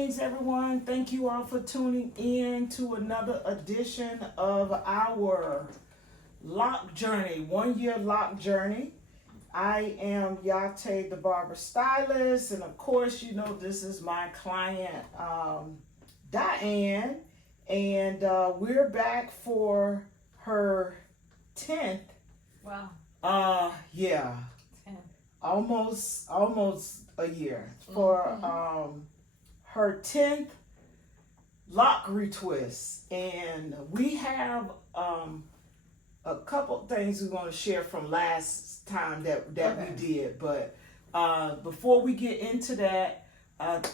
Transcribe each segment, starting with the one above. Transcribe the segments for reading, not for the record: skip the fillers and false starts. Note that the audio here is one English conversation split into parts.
Greetings, everyone. Thank you all for tuning in to another edition of our lock journey, 1 year lock journey. I am Yate, the barber stylist, and of course, you know, this is my client, Diane, and we're back for her 10th. Wow. Yeah. 10. Almost a year for her 10th lock retwist, and we have a couple things we want to share from last time that we did. But before we get into that,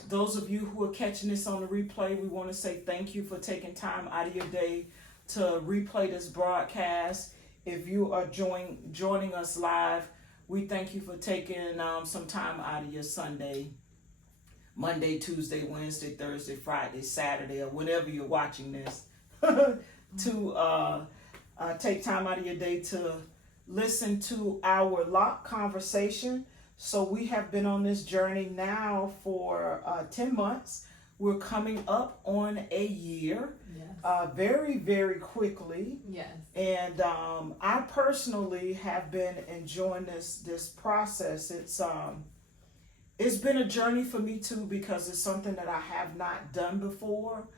those of you who are catching this on the replay, we want to say thank you for taking time out of your day to replay this broadcast. If you are joining us live, we thank you for taking some time out of your Sunday, Monday, Tuesday, Wednesday, Thursday, Friday, Saturday, or whenever you're watching this, to take time out of your day to listen to our lock conversation. So we have been on this journey now for 10 months. We're coming up on a year. Yes. Very, very quickly. Yes. And I personally have been enjoying this process. It's been a journey for me too, because it's something that I have not done before.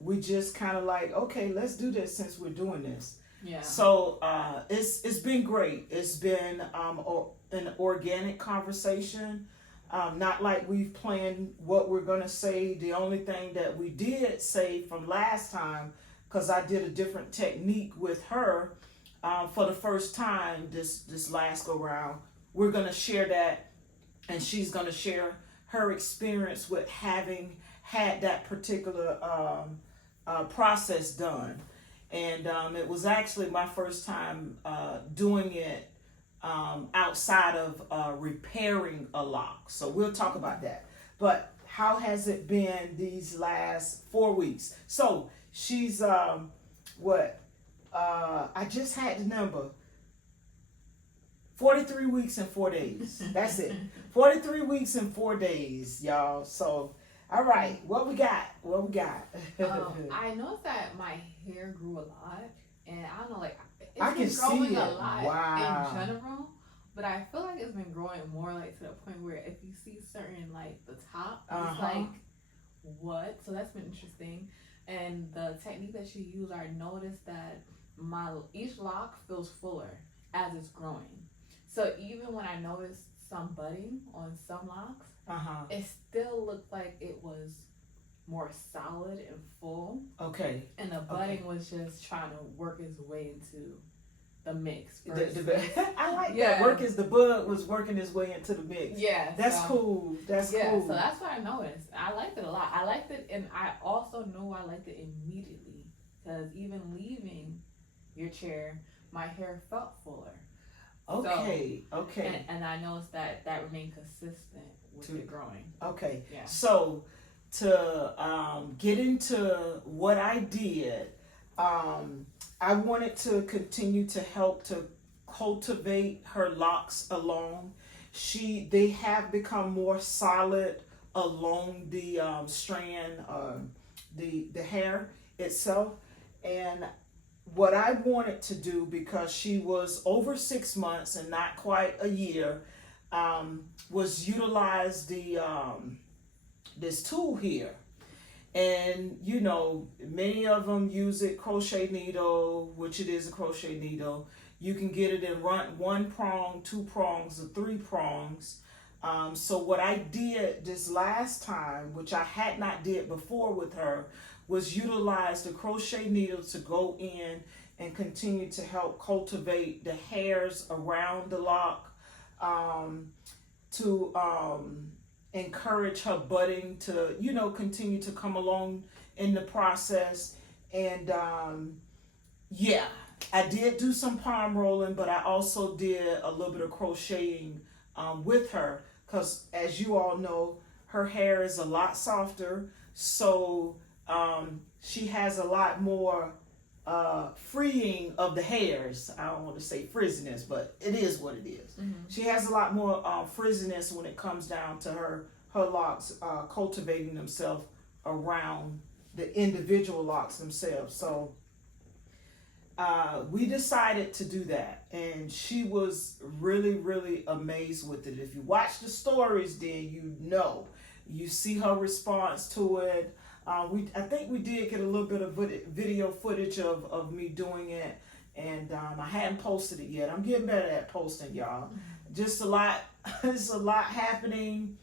We just kind of like, okay, let's do this since we're doing this. Yeah. So it's been great. It's been an organic conversation. Not like we've planned what we're going to say. The only thing that we did say from last time, because I did a different technique with her for the first time this last go round, we're going to share that, and she's going to share her experience with having had that particular process done. And it was actually my first time doing it outside of repairing a lock. So we'll talk about that. But how has it been these last 4 weeks? So she's I just had the number. 43 weeks and 4 days. That's it. 43 weeks and 4 days, y'all. So, all right, what we got? I noticed that my hair grew a lot, and I don't know, like it's I been can growing see it. a lot Wow. in general. But I feel like it's been growing more like to the point where if you see certain like the top, it's like what? So that's been interesting. And the technique that she used, I noticed that each lock feels fuller as it's growing. So even when I noticed some budding on some locks, it still looked like it was more solid and full. Okay. And the budding was just trying to work its way into the mix. I like that. The bud was working his way into the mix. Yeah. That's cool. That's cool. So that's what I noticed. I liked it a lot. I liked it, and I also knew I liked it immediately, because even leaving your chair, my hair felt fuller. Okay. And I noticed that remained consistent with the growing. Okay. Yeah. So to get into what I did, I wanted to continue to help to cultivate her locks along. They have become more solid along the strand, the hair itself, and what I wanted to do, because she was over 6 months and not quite a year, was utilize this tool here. And you know, many of them use it, crochet needle, which it is a crochet needle. You can get it in one prong, 2 prongs, or 3 prongs. So what I did this last time, which I had not did before with her, was utilize the crochet needle to go in and continue to help cultivate the hairs around the lock, to encourage her budding to, you know, continue to come along in the process. And I did do some palm rolling, but I also did a little bit of crocheting with her, because as you all know, her hair is a lot softer, so she has a lot more freeing of the hairs. I don't want to say frizziness, but it is what it is. Mm-hmm. She has a lot more frizziness when it comes down to her her locks, cultivating themselves around the individual locks themselves. So we decided to do that, and she was really, really amazed with it. If you watch the stories, then you see her response to it. I think we did get a little bit of video footage of me doing it, and I hadn't posted it yet. I'm getting better at posting, y'all. Just a lot, it's a lot happening.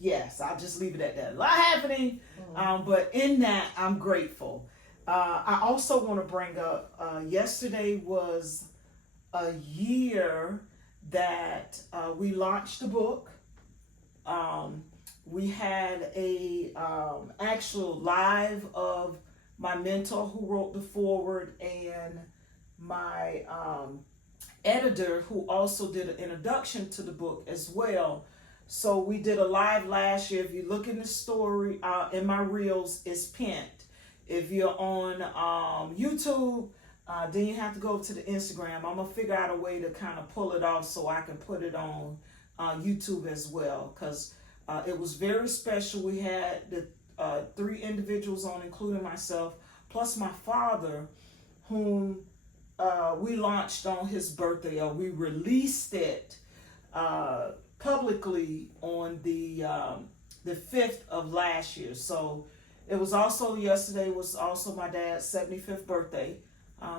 Yes, I'll just leave it at that. A lot happening, but in that, I'm grateful. I also want to bring up, yesterday was a year that we launched the book. We had a actual live of my mentor who wrote the foreword, and my editor who also did an introduction to the book as well. So we did a live last year. If you look in the story, in my reels, it's pinned. If you're on YouTube, then you have to go to the Instagram. I'm going to figure out a way to kind of pull it off so I can put it on YouTube as well, because it was very special. We had the 3 individuals on, including myself, plus my father, whom we launched on his birthday, or we released it publicly on the 5th of last year. So it was also, yesterday was also my dad's 75th birthday.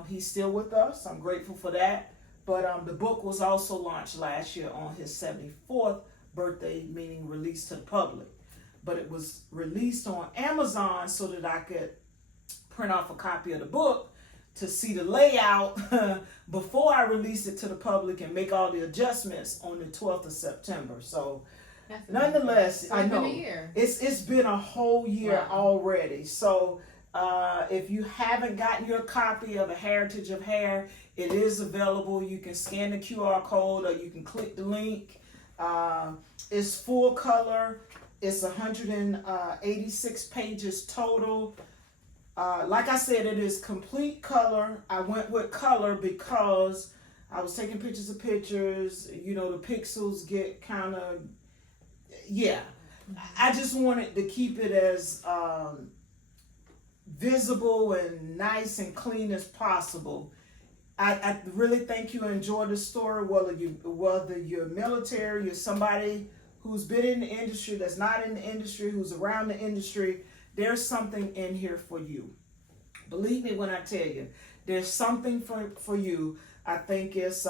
He's still with us. I'm grateful for that. But the book was also launched last year on his 74th birthday, meaning released to the public. But it was released on Amazon so that I could print off a copy of the book to see the layout before I release it to the public and make all the adjustments on the 12th of September. So nonetheless, I know it's been a whole year already. So if you haven't gotten your copy of A Heritage of Hair, it is available. You can scan the QR code, or you can click the link. It's full color. It's 186 pages total. Like I said, it is complete color. I went with color because I was taking pictures of pictures. You know, the pixels get kind of, yeah. I just wanted to keep it as visible and nice and clean as possible. I really think you enjoy the story, whether you're military, you're somebody who's been in the industry, that's not in the industry, who's around the industry. There's something in here for you. Believe me when I tell you, there's something for you. I think it's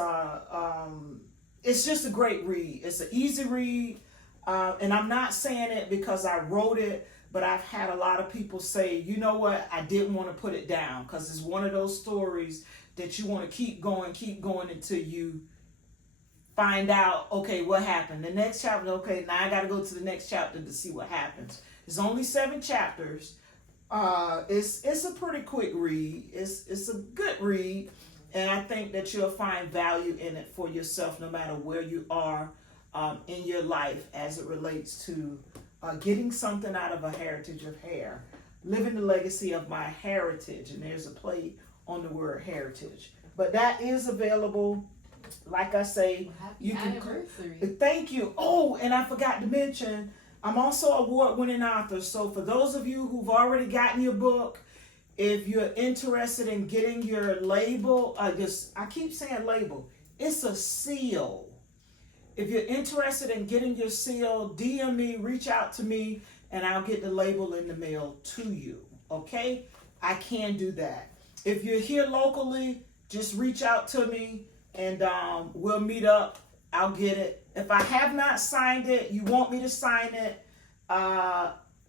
just a great read. It's an easy read, and I'm not saying it because I wrote it, but I've had a lot of people say, you know what, I didn't want to put it down, because it's one of those stories that you want to keep going until you find out, okay, what happened. The next chapter, okay, now I got to go to the next chapter to see what happens. It's only 7 chapters. It's a pretty quick read. It's a good read, and I think that you'll find value in it for yourself, no matter where you are in your life, as it relates to getting something out of A Heritage of Hair, living the legacy of my heritage. And there's a play on the word heritage, but that is available. Like I say, you can. Thank you. Oh, and I forgot to mention, I'm also an award-winning author. So for those of you who've already gotten your book, if you're interested in getting your label, I keep saying label, it's a seal. If you're interested in getting your seal, DM me, reach out to me, and I'll get the label in the mail to you. Okay? I can do that. If you're here locally, just reach out to me, and we'll meet up. I'll get it. If I have not signed it, you want me to sign it,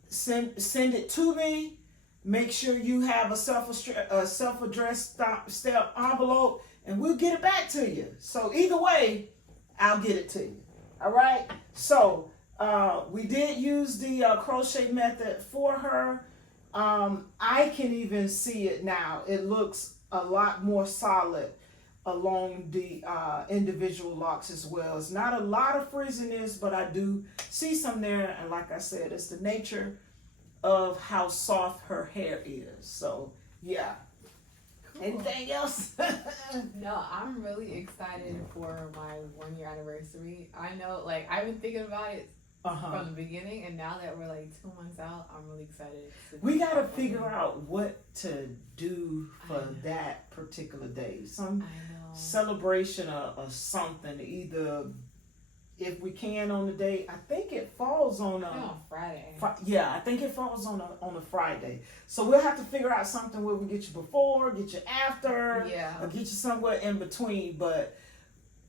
send it to me. Make sure you have a self-addressed stamp envelope, and we'll get it back to you. So either way, I'll get it to you. All right? So we did use the crochet method for her. I can even see it now. It looks a lot more solid along the individual locks as well. It's not a lot of frizziness, but I do see some there. And like I said, it's the nature of how soft her hair is. So yeah. Cool. Anything else? No, I'm really excited for my 1-year anniversary. I know, like, I've been thinking about it from the beginning, and now that we're like 2 months out, I'm really excited. We gotta figure out what to do for that particular day. Some celebration or something. Either if we can on the day, I think it falls on Friday. Yeah, I think it falls on a Friday. So we'll have to figure out something where we get you before, get you after, or get you somewhere in between. But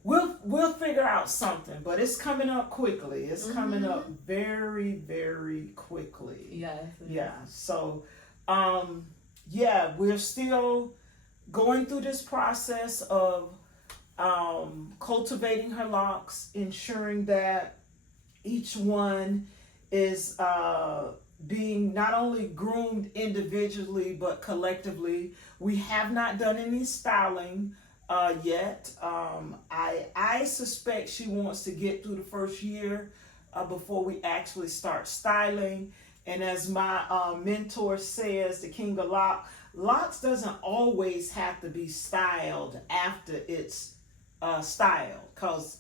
we'll figure out something. But it's coming up quickly. It's coming up very, very quickly. Yes. Yeah. So, we're still going through this process of cultivating her locks, ensuring that each one is being not only groomed individually but collectively. We have not done any styling yet. I suspect she wants to get through the first year before we actually start styling. And as my mentor says, the King of Locks doesn't always have to be styled after it's styled, because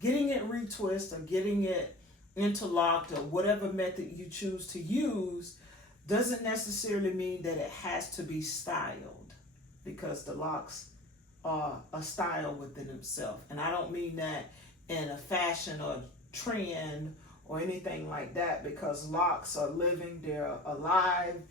getting it retwisted or getting it interlocked or whatever method you choose to use doesn't necessarily mean that it has to be styled, because the locks are a style within themselves. And I don't mean that in a fashion or trend or anything like that, because locks are living, they're alive,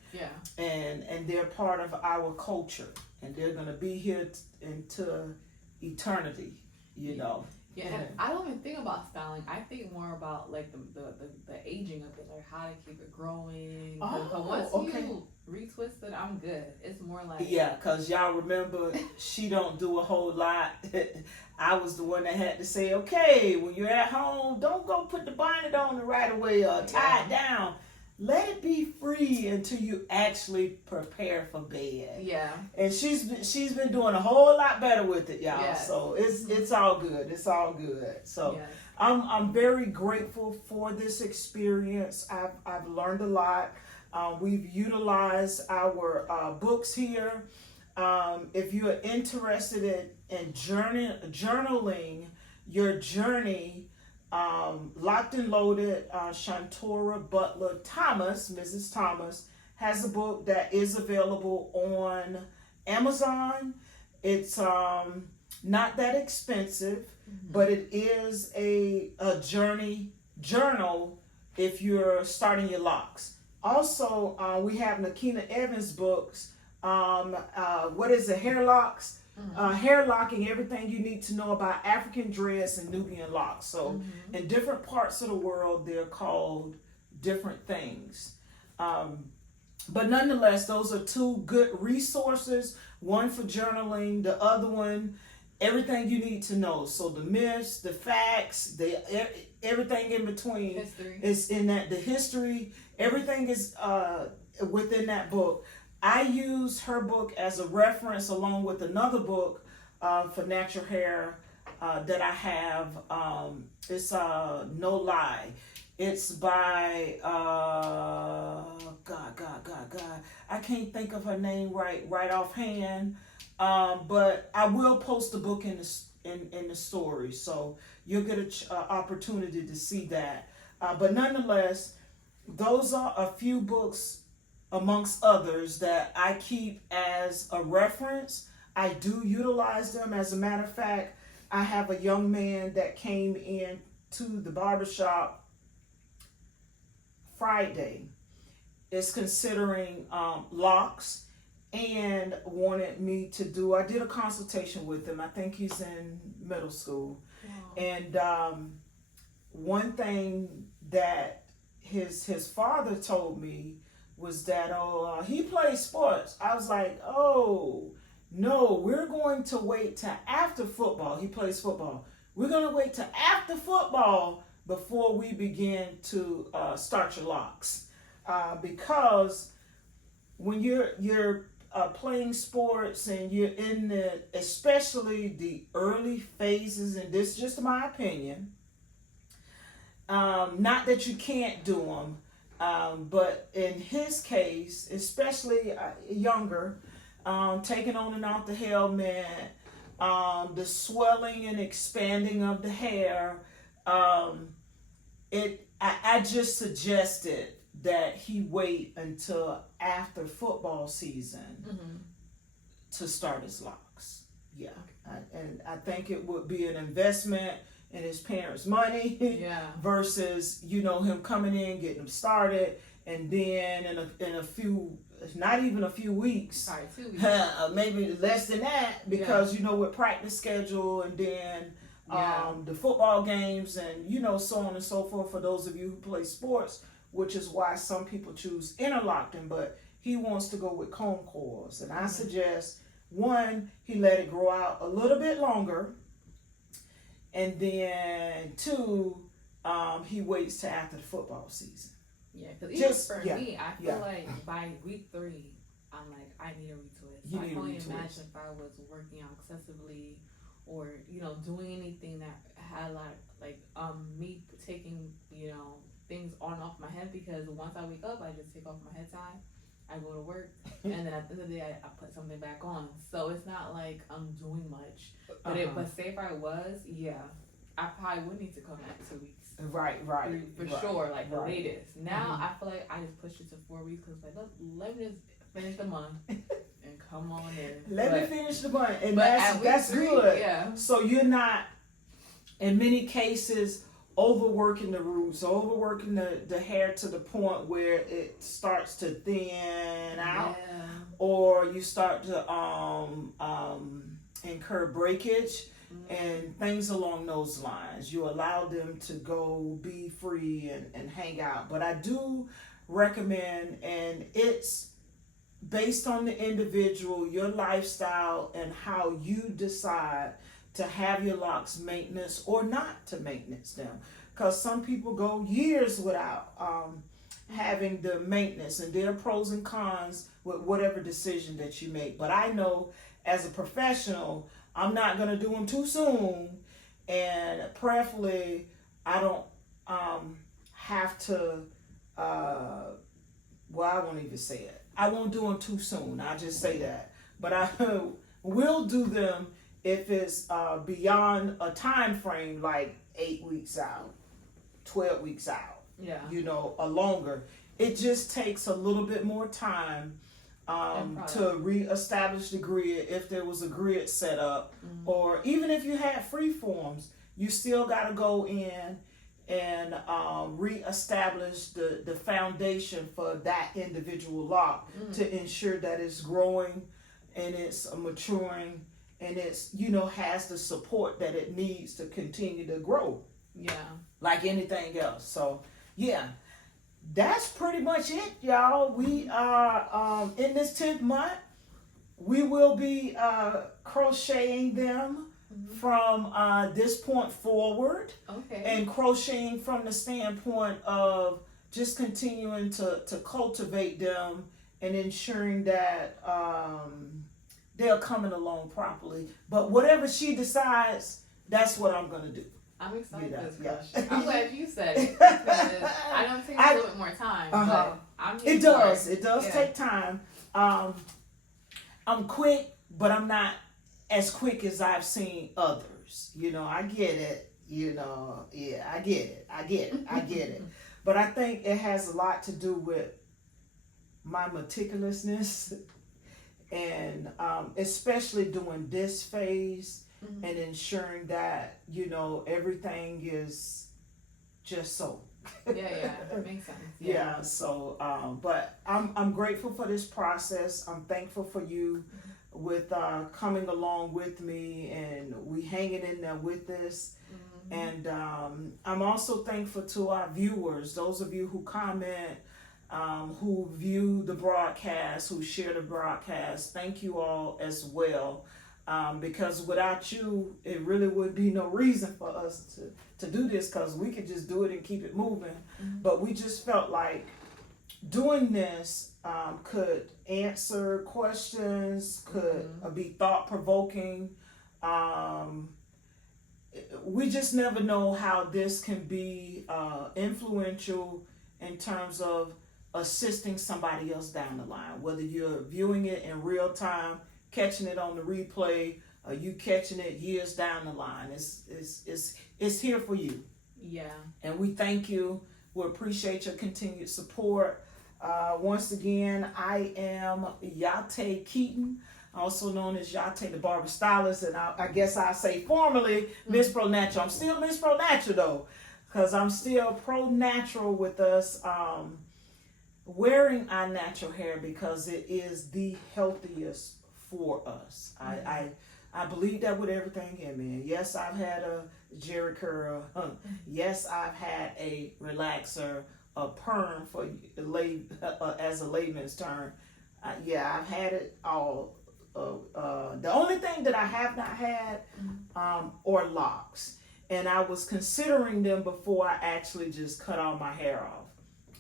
and they're part of our culture, and they're going to be here into eternity, you know. Yeah, and I don't even think about styling. I think more about like the aging of it, like how to keep it growing. Once you retwist it, I'm good. It's more like because y'all remember she don't do a whole lot. I was the one that had to say, okay, when you're at home, don't go put the bonnet on right away or tie it down. Let it be free until you actually prepare for bed. Yeah. And she's been doing a whole lot better with it, y'all. Yes. So it's all good. It's all good. So I'm very grateful for this experience. I've learned a lot. We've utilized our books here. If you're interested in journaling your journey, Locked and Loaded, Shantora Butler Thomas, Mrs. Thomas, has a book that is available on Amazon. It's not that expensive, but it is a journal if you're starting your locks. Also, we have Nakina Evans' books. What is it? Hair locks. Hair locking, everything you need to know about African dreads and Nubian locks. So in different parts of the world, they're called different things. But nonetheless, those are two good resources. One for journaling, the other one, everything you need to know. So the myths, the facts, everything in between is in that. The history, everything is within that book. I use her book as a reference along with another book for natural hair that I have. It's No Lie. It's by God. I can't think of her name right offhand. But I will post the book in the story, so you'll get an opportunity to see that. But nonetheless, those are a few books amongst others that I keep as a reference. I do utilize them. As a matter of fact, I have a young man that came in to the barbershop Friday, is considering locks, and wanted me to do, I did a consultation with him. I think he's in middle school. Wow. And one thing that his father told me was that he plays sports. I was like, oh no, we're going to wait till after football. He plays football. We're going to wait till after football before we begin to start your locks, because when you're playing sports and you're in especially the early phases, and this is just my opinion, not that you can't do them. But in his case, especially younger, taking on and off the helmet, the swelling and expanding of the hair, I just suggested that he wait until after football season to start his locks. Yeah, and I think it would be an investment in his parents' money versus him coming in, getting him started, and then in a few, not even a few weeks, sorry, 2 weeks, maybe less than that, because with practice schedule and then the football games and so on and so forth for those of you who play sports, which is why some people choose interlocking, but he wants to go with comb coils, and I suggest one, he let it grow out a little bit longer, and then two, he waits till after the football season. Yeah, because even for me, I feel like by week 3, I'm like, I need a retwist. So I can only imagine if I was working out excessively or, doing anything that had like me taking, things on and off my head, because once I wake up, I just take off my head tie, I go to work, and then at the end of the day, I put something back on. So it's not like I'm doing much. But say if I was, I probably would need to come back 2 weeks. Right. For sure, like the latest. Now I feel like I just pushed it to 4 weeks because let me just finish the month and come on in. Let me finish the month, and that's good. Yeah. So you're not, in many cases, overworking the roots, overworking the hair to the point where it starts to thin out, or you start to incur breakage. And things along those lines. You allow them to go be free and hang out. But I do recommend, and it's based on the individual, your lifestyle, and how you decide to have your locks maintenance or not to maintenance them. Because some people go years without having the maintenance, and there are pros and cons with whatever decision that you make. But I know as a professional, I'm not going to do them too soon, and preferably I don't have to, I won't even say it. I won't do them too soon. I'll just say that. But I will do them if it's beyond a time frame, like 8 weeks out, 12 weeks out, or longer. It just takes a little bit more time to reestablish the grid, if there was a grid set up, or even if you had free forms, you still got to go in and reestablish the foundation for that individual lock to ensure that it's growing and it's maturing and it's has the support that it needs to continue to grow. Like anything else. So that's pretty much it, y'all. We are in this 10th month. We will be crocheting them from this point forward. Okay. And crocheting from the standpoint of just continuing to cultivate them and ensuring that they're coming along properly. But whatever she decides, that's what I'm going to do. I'm excited for this question. I'm glad you said it, because I know it takes a little bit more time, but I'm It does take time. I'm quick, but I'm not as quick as I've seen others. I get it. I get it. But I think it has a lot to do with my meticulousness, and especially during this phase. And ensuring that everything is just so. It makes sense. So but I'm grateful for this process. I'm thankful for you with coming along with me, and we hanging in there with this. And I'm also thankful to our viewers, those of you who comment, who view the broadcast, who share the broadcast. Thank you all as well. Because without you, it really would be no reason for us to do this, because we could just do it and keep it moving. But we just felt like doing this could answer questions, could be thought-provoking. We just never know how this can be influential in terms of assisting somebody else down the line, whether you're viewing it in real time, catching it on the replay, or you catching it years down the line. It's here for you. Yeah. And we thank you. We appreciate your continued support. Once again, I am Yate Keaton, also known as Yate the Barber Stylist, and I guess I say formerly Miss Pro Natural. I'm still Miss Pro Natural though, because I'm still pro natural with us wearing our natural hair because it is the healthiest for us. I believe that with everything in me. Yes, I've had a Jerry curl. Yes, I've had a relaxer, a perm for as a layman's term. Yeah, I've had it all. The only thing that I have not had are locks, and I was considering them before I actually just cut all my hair off.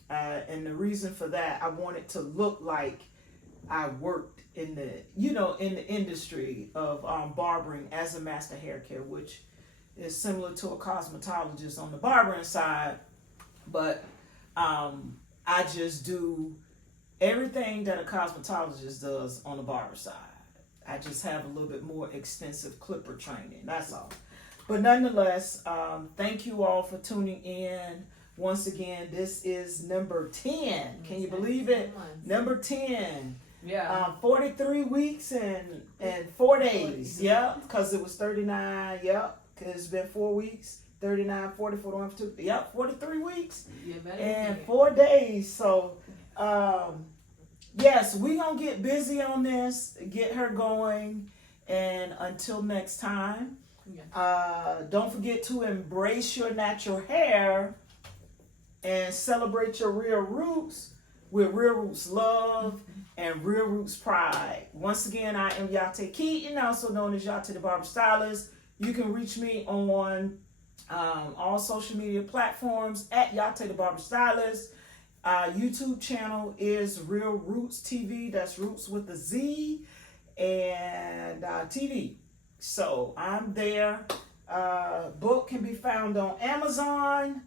And the reason for that, I wanted to look like I worked in the industry of barbering as a master hair care, which is similar to a cosmetologist on the barbering side, but I just do everything that a cosmetologist does on the barber side. I just have a little bit more extensive clipper training, that's all. But nonetheless, thank you all for tuning in. Once again, this is number 10. Can you believe it? Number 10. Yeah. 43 weeks and 4 days. Yep, because it was 39. Yep, because it's been 4 weeks. 39, 40, 41, 42. Yep, 43 weeks and 4 days. So, yes, we're going to get busy on this, get her going. And until next time, don't forget to embrace your natural hair and celebrate your real roots with Real Roots Love and Real Roots Pride. Once again, I am Yate Keaton, also known as Yate the Barber Stylist. You can reach me on all social media platforms at Yate the Barber Stylist. YouTube channel is Real Roots TV. That's Roots with a Z and TV. So I'm there. Book can be found on Amazon.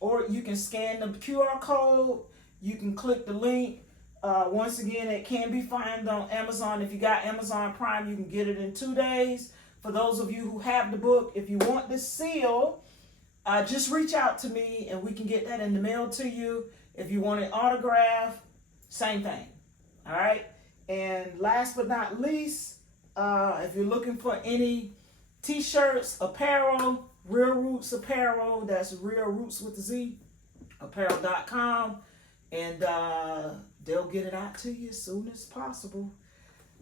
Or you can scan the QR code. You can click the link. Once again, it can be found on Amazon. If you got Amazon Prime, you can get it in 2 days. For those of you who have the book, if you want the seal, just reach out to me and we can get that in the mail to you. If you want it autographed, same thing. All right. And last but not least, if you're looking for any t-shirts, apparel, Real Roots Apparel, that's Real Roots with the Z, apparel.com, and they'll get it out to you as soon as possible.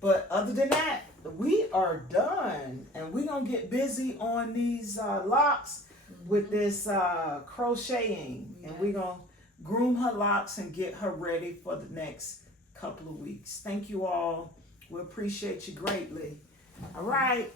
But other than that, we are done, and we're going to get busy on these locks with this crocheting, and we're going to groom her locks and get her ready for the next couple of weeks. Thank you all. We appreciate you greatly. All right.